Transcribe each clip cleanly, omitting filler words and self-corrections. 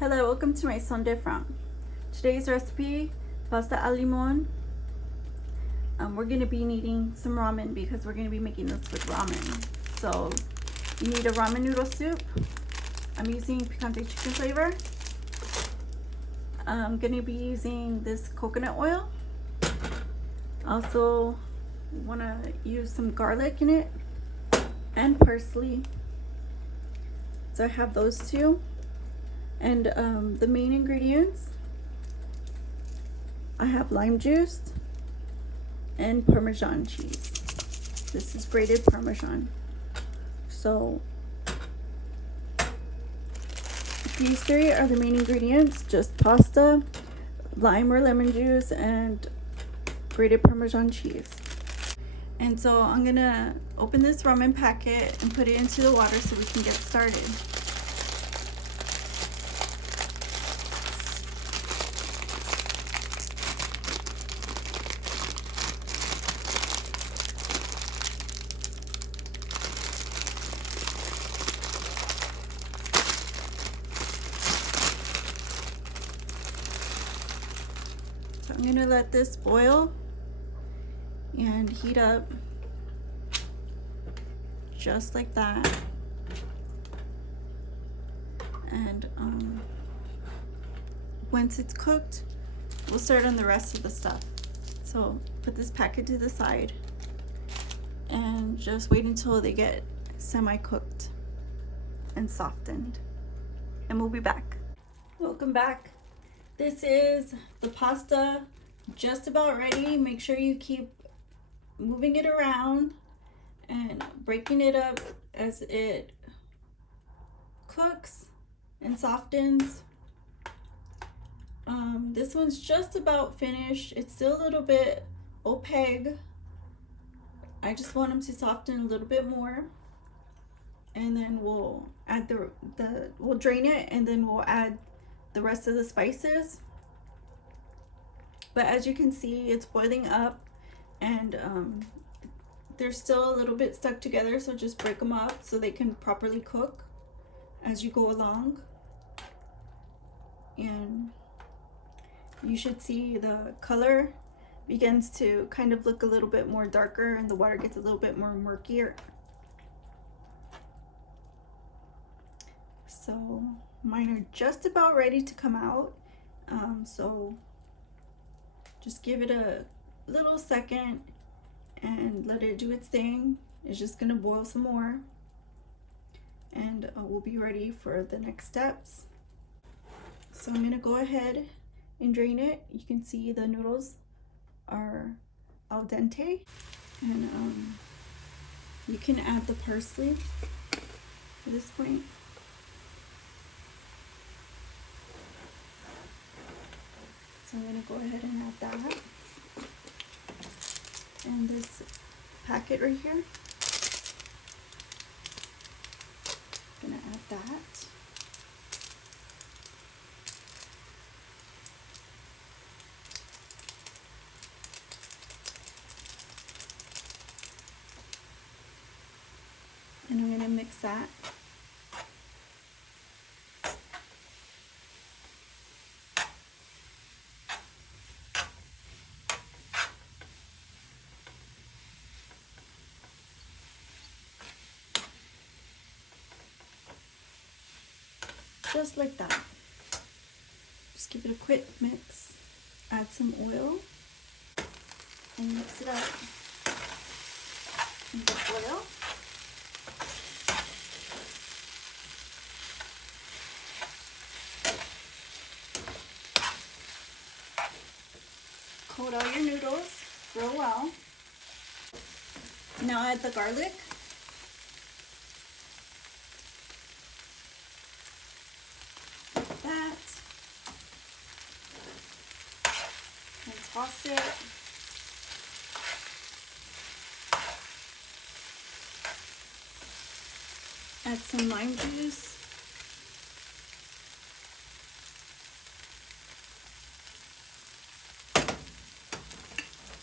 Hello, welcome to my son different. Today's recipe, pasta al limon. We're gonna be needing some ramen because we're gonna be making this with ramen. So you need a ramen noodle soup. I'm using picante chicken flavor. I'm gonna be using this coconut oil. Also wanna use some garlic in it and parsley. So I have those two. And the main ingredients, I have lime juice and Parmesan cheese. This is grated Parmesan. So these three are the main ingredients, just pasta, lime or lemon juice, and grated Parmesan cheese. And so I'm gonna open this ramen packet and put it into the water so we can get started. I'm gonna let this boil and heat up just like that. And once it's cooked, we'll start on the rest of the stuff. So put this packet to the side and just wait until they get semi-cooked and softened. And we'll be back. Welcome back. This is the pasta, just about ready. Make sure you keep moving it around and breaking it up as it cooks and softens. This one's just about finished. It's still a little bit opaque. I just want them to soften a little bit more. And then we'll add we'll drain it, and then we'll add the rest of the spices. But as you can see, it's boiling up, and they're still a little bit stuck together, so just break them up so they can properly cook as you go along. And you should see the color begins to kind of look a little bit more darker, and the water gets a little bit more murkier. So mine are just about ready to come out. So just give it a little second and let it do its thing. It's just gonna boil some more, and we'll be ready for the next steps. So I'm gonna go ahead and drain it. You can see the noodles are al dente, and you can add the parsley at this point. So I'm going to go ahead and add that. And this packet right here, I'm going to add that. And I'm going to mix that. Just like that. Just give it a quick mix. Add some oil and mix it up in the oil. Coat all your noodles real well. Now add the garlic. That, and toss it. Add some lime juice.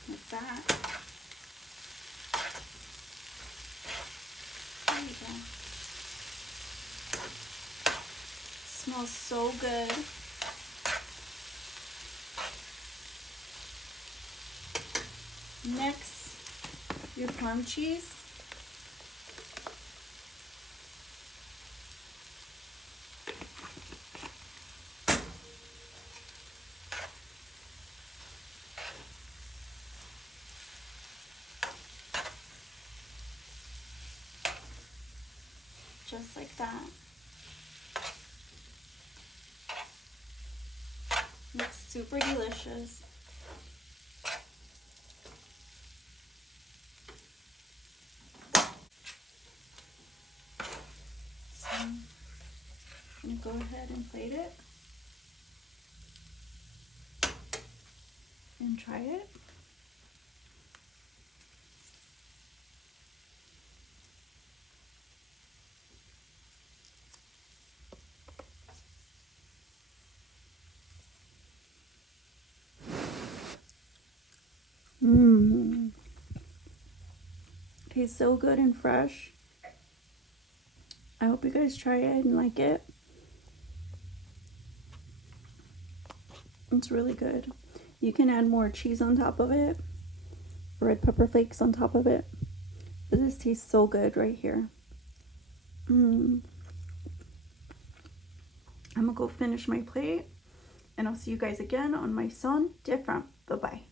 Like that. There you go. smells so good. Next, your Parm cheese. Just like that. It's super delicious. So I'm gonna go ahead and plate it and try it. Mmm. Tastes so good and fresh. I hope you guys try it and like it. It's really good. You can add more cheese on top of it, red pepper flakes on top of it. But this tastes so good right here. I'm gonna go finish my plate, and I'll see you guys again on my Son Different. Bye-bye.